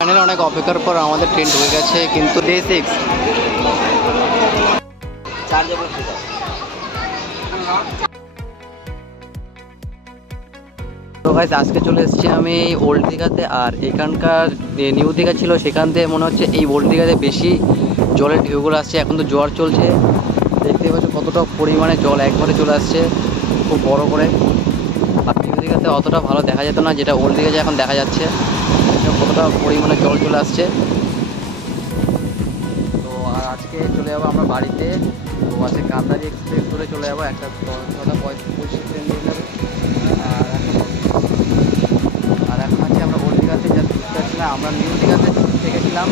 Finally অনেক অপেক্ষার পর আমাদের ট্রেন ঢুকে গেছে, কিন্তু ডে 6 তো গাইস আজকে চলে এসেছি আমি ওল্ড দীঘাতে। আর এখানকার নিউ দীঘা ছিল, সেখান থেকে মনে হচ্ছে এই ওল্ড দীঘাতে বেশি জলের ঢেউগুলো আসছে। এখন তো জোয়ার চলছে, দেখতে পাচ্ছ কতটা পরিমাণে জল একবারে চলে আসছে খুব বড় করে। আর নিউ দীঘাতে অতটা ভালো দেখা যেত না, যেটা ওল্ড দীঘাতে এখন দেখা যাচ্ছে কতটা পরিমাণে জল চলে আসছে। তো আর আজকে চলে যাবো আমরা বাড়িতে। তো আজকে কান্দারি এক্সপ্রেস ধরে চলে যাবো, একটা 6:25 ট্রেন নিয়ে যাবে। আর এখন আছি আমরা ওল্ড দীঘাতে যাচ্ছি না, আমরা নিউ দীঘাতে থেকেছিলাম।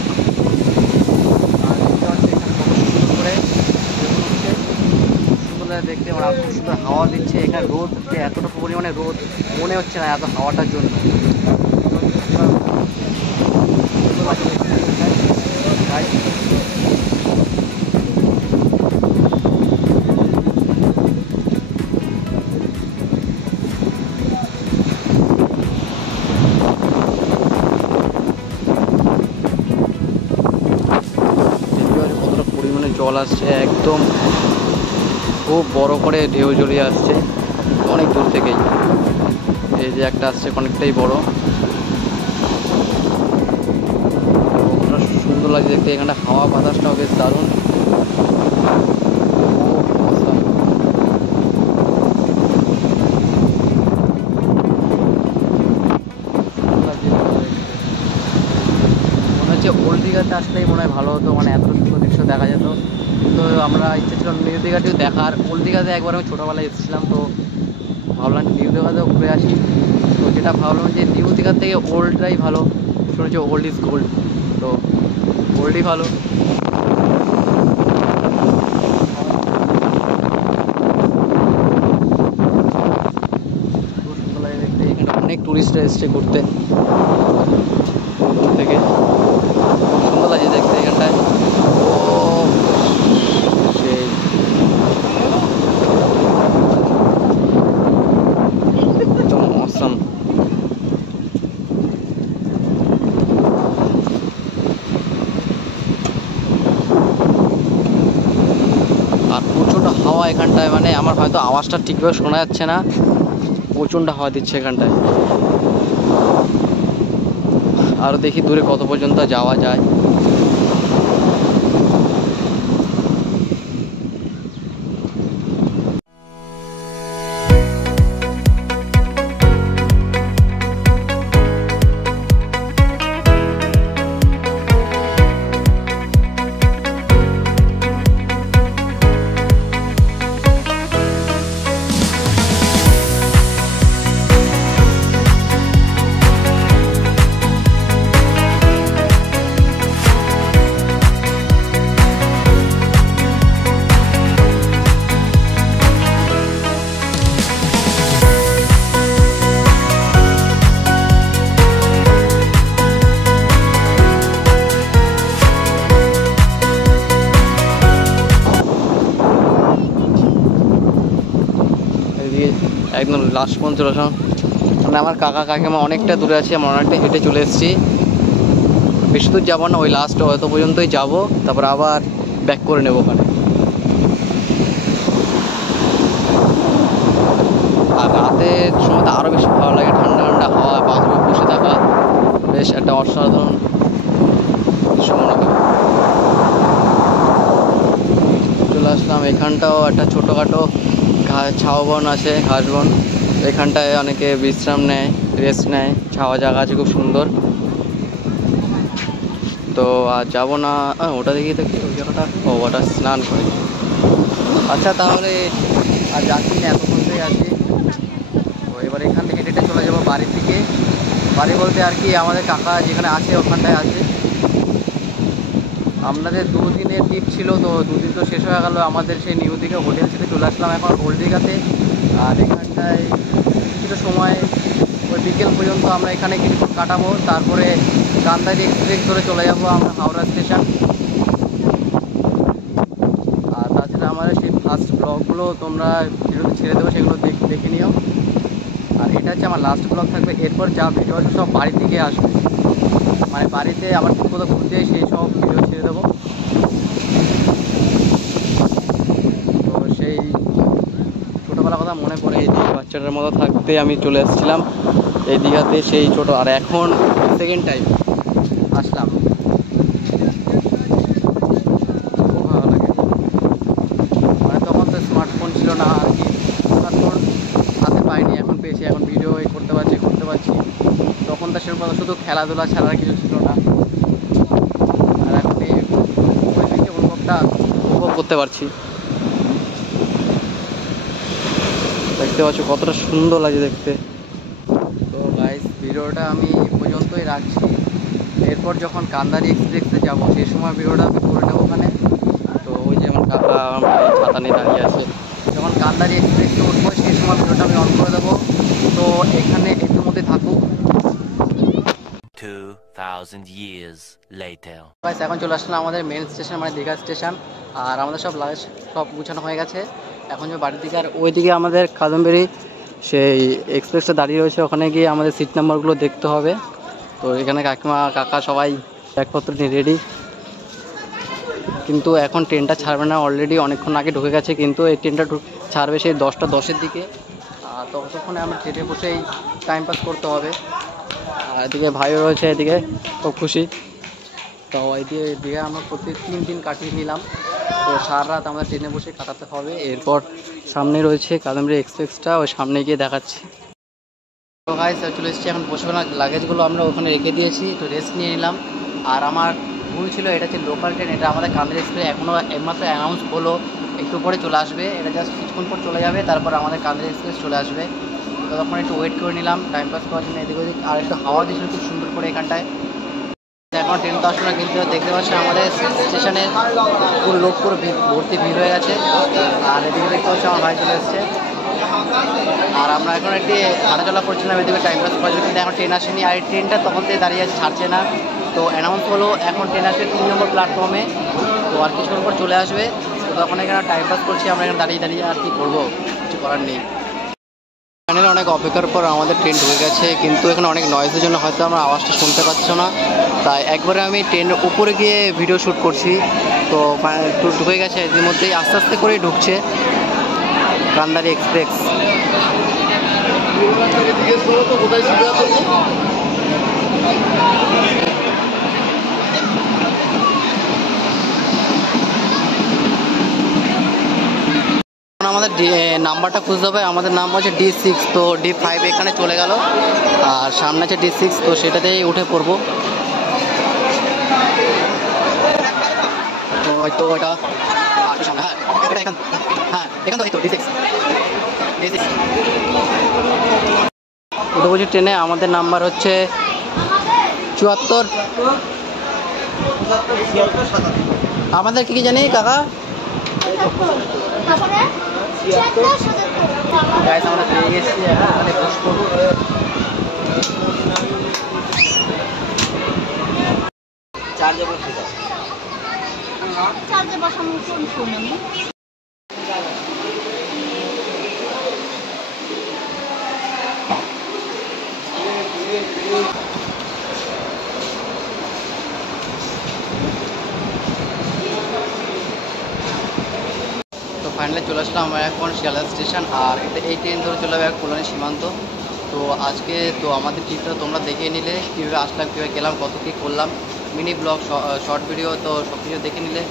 আর এখানে কত সুন্দর করে সুন্দর দেখতে, আমরা খুব সুন্দর হাওয়া দিচ্ছে। এখানে রোদ, এতটা পরিমাণে রোদ মনে হচ্ছে না এত হাওয়াটার জন্য। কতটা পরিমাণে জল আসছে, একদম খুব বড় করে ঢেউ জ্বলিয়ে আসছে অনেক দূর থেকেই। এই যে একটা আসছে অনেকটাই বড়, সুন্দর লাগছে দেখতে। এখানটা হাওয়া বাতাসটাও বেশ দারুণ। মনে হচ্ছে ওল্ড দীঘাতে আসলেই মনে হয় ভালো হতো, মানে এত সুন্দর দৃশ্য দেখা যেত। কিন্তু আমরা ইচ্ছে ছিল নিউ দীঘাটিও দেখার। ওল্ড দীঘাতে একবার আমি ছোটোবেলায় এসেছিলাম, তো ভাবলাম নিউ দীঘাতেও ঘুরে আসি। তো যেটা ভাবলাম যে নিউ দীঘার থেকে ওল্ডটাই ভালো, শুনেছি ওল্ড ইজ গোল্ড, তো ওল্ডই ভালো। খুব সুন্দর লাগে দেখতে। এখানে অনেক টুরিস্টরা এসছে ঘুরতে দূর থেকে, খুব সুন্দর লাগে দেখতে এখানটায়। ও সেই একদম অসাম। আর প্রচণ্ড হাওয়া এখানটায়, মানে আমার হয়তো আওয়াজটা ঠিকভাবে শোনা যাচ্ছে না, প্রচণ্ড হাওয়া দিচ্ছে এখানটায়। আরও দেখি দূরে কত পর্যন্ত যাওয়া যায়। একদম লাস্ট পর্যন্ত চলে আসলাম, মানে আমার কাকা কাকিমা অনেকটা দূরে আছে, আমরা অনেকটা হেঁটে চলে এসেছি। বেশি দূর যাবো না, ওই লাস্ট অত পর্যন্তই যাবো, তারপর আবার ব্যাক করে নেবো ওখানে। আর রাতের সময় তো আরও বেশি ভালো লাগে, ঠান্ডা ঠান্ডা হাওয়া, বাথরুমে বসে থাকা, বেশ একটা অসাধারণ সময়। চলে আসলাম, এখানটাও একটা ছোটোখাটো ছাওয়া বন আছে, ঘাস বন। এখানটায় অনেকে বিশ্রাম নেয়, রেস্ট নেয়, ছাওয়া জায়গা আছে খুব সুন্দর। তো আর যাবো না, ওটা দেখি তো কি ওই জায়গাটা, ও ওটা স্নান করে। আচ্ছা তাহলে আর যাচ্ছি না, এতক্ষণ থেকে আছি। তো এবার এখান থেকে হেঁটে চলে যাবো বাড়ির দিকে। বাড়ি বলতে আর কি আমাদের কাকা যেখানে আছে ওখানটায় আছে। আপনাদের 2 দিনের ট্রিপ ছিল, তো 2 দিন তো শেষ হয়ে গেল আমাদের। সেই নিউ দীঘা হোটেল থেকে চলে আসলাম এখন ওল্ড দীঘাতে। আর এখানটায় কিছুটা সময় ওই বিকেল পর্যন্ত আমরা এখানে কিছুক্ষণ কাটাবো, তারপরে কান্দারি এক্সপ্রেস ধরে চলে যাবো আমরা হাওড়া স্টেশন। আর তাছাড়া আমাদের সেই ফার্স্ট ব্লগগুলো তোমরা ভিডিওতে ছেড়ে দেবো, সেগুলো দেখে নিও। আর এটা হচ্ছে আমার লাস্ট ব্লগ থাকবে, এরপর যা ভিডিও আছে সব বাড়ি থেকে আসবে। মানে বাড়িতে আবার কোথাও ঘুরতে যাই সেই সব ভিডিও ছেড়ে দেবো। তো সেই ছোটোবেলার কথা মনে পড়ে, এই বাচ্চাটার মতো থাকতে আমি চলে এসেছিলাম এই দীঘাতে, সেই ছোটো। আর এখন সেকেন্ড টাইম আসলাম, খুব ভালো লাগে। মানে তখন তো স্মার্টফোন ছিল না আর কি, স্মার্টফোন হাতে পাইনি, এখন পেয়েছি, এখন ভিডিও করতে পারছি। তখন তো সেরকম শুধু খেলাধুলা ছাড়া আর কিছু ছিল না। আর এখন এই পরিবেশে অনুভবটা উপভোগ করতে পারছি। দেখতে পাচ্ছ কতটা সুন্দর লাগে দেখতে। তো গাইস, ভিডিওটা আমি পর্যন্তই রাখছি। এরপর যখন কান্দারি এক্সপ্রেসে যাবো সেই সময় ভিডিওটা আমি করে নেবো ওখানে। তো ওই যেমন কাকা ছাতা নিয়ে দাঁড়িয়ে আছে, যখন কান্দারি এক্সপ্রেসে উঠবো সেই সময় ভিডিওটা আমি অন করে দেবো। তো এখানে একটু মধ্যে থাকুক। 2000 years later. গাইস, এখন চলে আসলাম আমাদের মেন স্টেশন, মানে দীঘা স্টেশন। আর আমাদের সব লাগেজ সব গুছানো হয়ে গেছে, এখন যে বাড়ির দিকে। আর ওইদিকে আমাদের কাদম্বরী সেই এক্সপ্রেসটা দাঁড়িয়ে রয়েছে, ওখানে গিয়ে আমাদের সিট নাম্বারগুলো দেখতে হবে। তো এখানে কাকিমা কাকা সবাই ব্যাগপত্র নিয়ে রেডি। কিন্তু এখন ট্রেনটা ছাড়বে না, অলরেডি অনেকক্ষণ আগে ঢুকে গেছে, কিন্তু এই ট্রেনটা ছাড়বে সেই 10টা 10-এর দিকে। আর ততক্ষণে আমরা ট্রেনে বসেই টাইম পাস করতে হবে। আর এদিকে ভাইও রয়েছে, এদিকে খুব খুশি। তো এদিকে আমরা প্রতি 3 দিন কাটিয়ে নিলাম। তো সারা রাত আমরা ট্রেনে বসে কাটাতে হবে। এরপর সামনে রয়েছে কাদম্বরী এক্সপ্রেসটা, ওই সামনে গিয়ে দেখাচ্ছি। তো গাইস, চলে এসেছি এখন বসে। লাগেজগুলো আমরা ওখানে রেখে দিয়েছি, তো রেস্ট নিয়ে নিলাম। আর আমার ভুল ছিল, এটা হচ্ছে লোকাল ট্রেন, এটা আমাদের কান্দারি এক্সপ্রেস এখনও একমাত্র অ্যানাউন্স হলো, একটু পরে চলে আসবে। এটা জাস্ট কিছুক্ষণ পর চলে যাবে, তারপর আমাদের কান্দারি এক্সপ্রেস চলে আসবে। তো তখন একটু ওয়েট করে নিলাম টাইম পাস করার জন্য এদিক ওদিক। আর একটু হাওয়া দিয়েছিল খুব সুন্দর করে এখানটায়। এখন ট্রেন তো আসলে, কিন্তু দেখতে পাচ্ছি আমাদের স্টেশনে পুরো লোক পুরো ভর্তি ভিড় হয়ে গেছে। আর এদিকে দেখতে পাচ্ছি আমার ভাই চলে এসছে। আর আমরা এখন একটি হাঁটাচলা করছিলাম এদিকে টাইম পাস করার জন্য, কিন্তু এখন ট্রেন আসেনি। আর এই ট্রেনটা তখন থেকে দাঁড়িয়ে আছে, ছাড়ছে না। তো অ্যানাউন্স হলো এখন ট্রেন আসবে 3 নম্বর প্ল্যাটফর্মে। তো আর কিছুক্ষণ পর চলে আসবে। তো তখন এখানে টাইম পাস করছি আমরা এখানে দাঁড়িয়ে। আর কি করবো, কিছু করার নেই। এখানে অনেক অপেক্ষার পর আমাদের ট্রেন ঢুকে গেছে, কিন্তু এখানে অনেক নয়েজের জন্য হয়তো আমরা আওয়াজটা শুনতে পাচ্ছি না। তাই একবারে আমি ট্রেনের উপরে গিয়ে ভিডিও শ্যুট করছি। তো ঢুকে গেছে, এর মধ্যেই আস্তে আস্তে করেই ঢুকছে কান্দারি এক্সপ্রেস। আমাদের নাম্বারটা খুঁজতে হবে, আমাদের নাম হচ্ছে D6। তো D5 এখানে চলে গেল, আর সামনে আছে D6। তো সেটাতেই উঠে পড়বো। তো হয়তো এটা এখান তো D6 উঠে বলছি ট্রেনে। আমাদের নাম্বার হচ্ছে 74। আমাদের কি জানি কাকা? গাইস, আমরা পেয়ে গেছি, এখানে বসবো। চার্জে বসে যাও, চার্জে বসানো ফোন শুনুন। ফাইনালি চলে আসলাম আমরা এখন শিয়ালদা স্টেশন। আর এই ট্রেন ধরে চলে যাবে কল্যাণী সীমান্ত। তো আজকে তো আমাদের ট্রিপটা তোমরা দেখে নিলে, কীভাবে আসলাম, কীভাবে গেলাম, কত কী করলাম, মিনি ব্লগ, শর্ট ভিডিও, তো সব কিছু দেখে নিলে।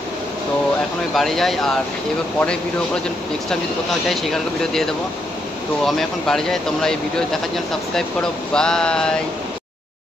তো এখন আমি বাড়ি যাই। আর এবার পরে ভিডিও করার জন্য নেক্সট টাইম যদি কোথাও যাই সেখানকার ভিডিও দিয়ে দেবো। তো আমি এখন বাড়ি যাই, তোমরা এই ভিডিও দেখার জন্য সাবস্ক্রাইব করো। বাই।